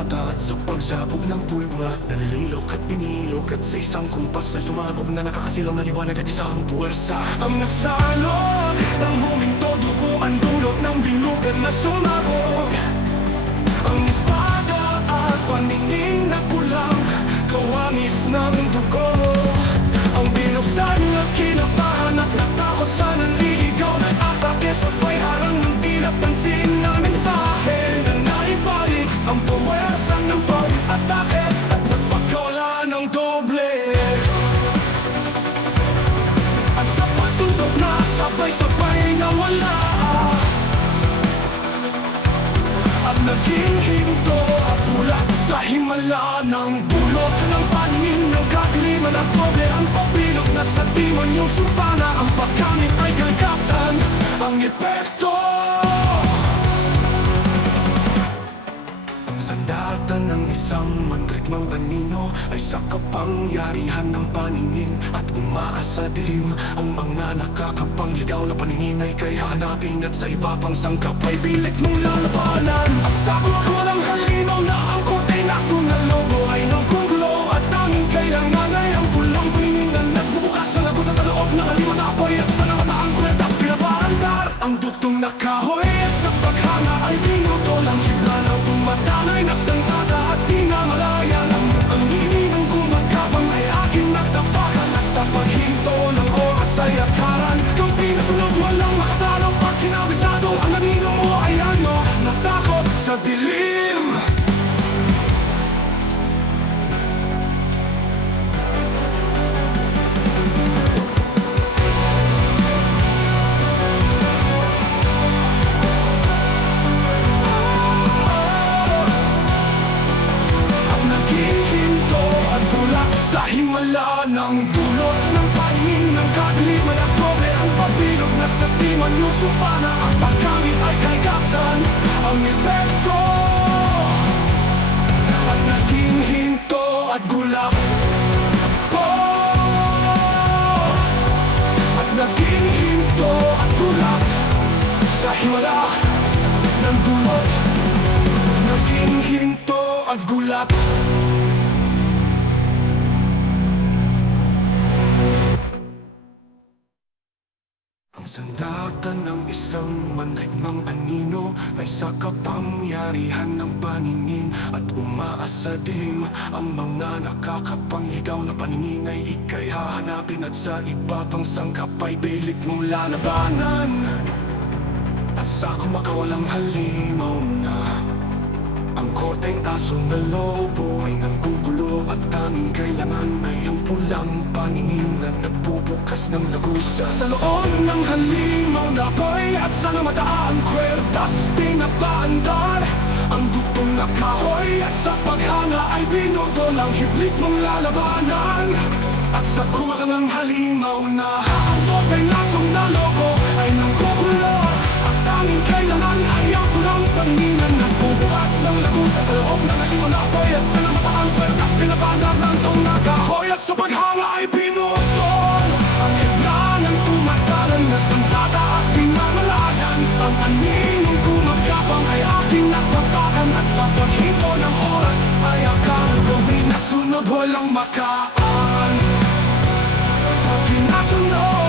sandata at sa pagsabog ng pulbura, nalilok at pinilok at sa isang kumpas na sumabog na nakakasilaw na liwanag at isang puwersa ang nagsalog ng huminto, dugo ang dulot ng bilugan na sumabog. Ang espada at paningin na pulang kawangis ng dugo, ang binuksan na kinabahan at natakot sa nanliligaw na atake, sabay harang ng di napansin na mensahe na naibalik ang puwersa ng pag-atake at nagpagkawala ng doble. At sa pagsundok na sabay-sabay nawala at naging hinto at tulad sa himala ng bulot ng paningin ng kadiliman at doble ang pagbilog na sa timon yung sumpa na ang pagkamit ay kalikasan ang epekto. Ang sandata ng isang mandirigmang anino ay sa kapangyarihan ng paningin at umaas sa dilim. Ang mga nakakapangligaw na paningin ay kay hanapin at sa iba pang sangkap ay bilik mong lalabanan. At sa walang halimaw na ang koordinaso na logo ay nanggugulo at tanging kailangan ay ang pulang paningin na nagbubukas ng agusan sa loob ng halimaw na apoy at sa namataang kwertas pinapaandar ang duktong na kahoy at sa paghanga ay binuto lang hibla ng tumatanay na sangkata at di na malayan ang hini ng gumagabang ay aking nagtapakan at sa paghinto ng oras ay akaran kung pinasunod walang makatalo pag kinabisado ang anino mo ay ano natakot sa dilim. Sa himala ng dulot ng paningin ng kadiliman at doble ang pagbilog na sa timon yung sumpa na ang pagkamit ay kalikasan ang epekto at naging hinto at gulat at naging hinto at gulat sa himala ng dulot naging hinto at gulat. Ang sandata ng isang mandirigmang anino ay sa kapangyarihan ng paningin at umaas sa dilim. Ang mga nakakapangligaw na paningin ay ika'y hahanapin at sa iba pang sangkap ay bilik mong lalabanan. At sa kumakawalang halimaw na ang korteng aso na lobo ay nanggugulo at tanging kailangan ay ang pulang paningin na nagbubukas ng lagusa sa loob ng halimaw na apoy at sa namataang kwertas pinapaandar ang duktong na kahoy at sa paghanga ay binuto ng hiblik mong lalabanan. At sa kuwag ng halimaw na ang korteng asong na lobo ay nanggugulo at tanging kailangan ay ang pulang paningin na nagbubukas ng lagusa sa loob ng halimaw na apoy at sa namataang kwertas pinapaandar ng tong na kahoy at sa paghanga ay pinutol ang hibla ng tumatagal na sandata at pinamalayan ang aninong gumagapang ay aking nagpapakan at sa paghinto ng oras ay akang gawin na sunod walang makaan pag pinasunod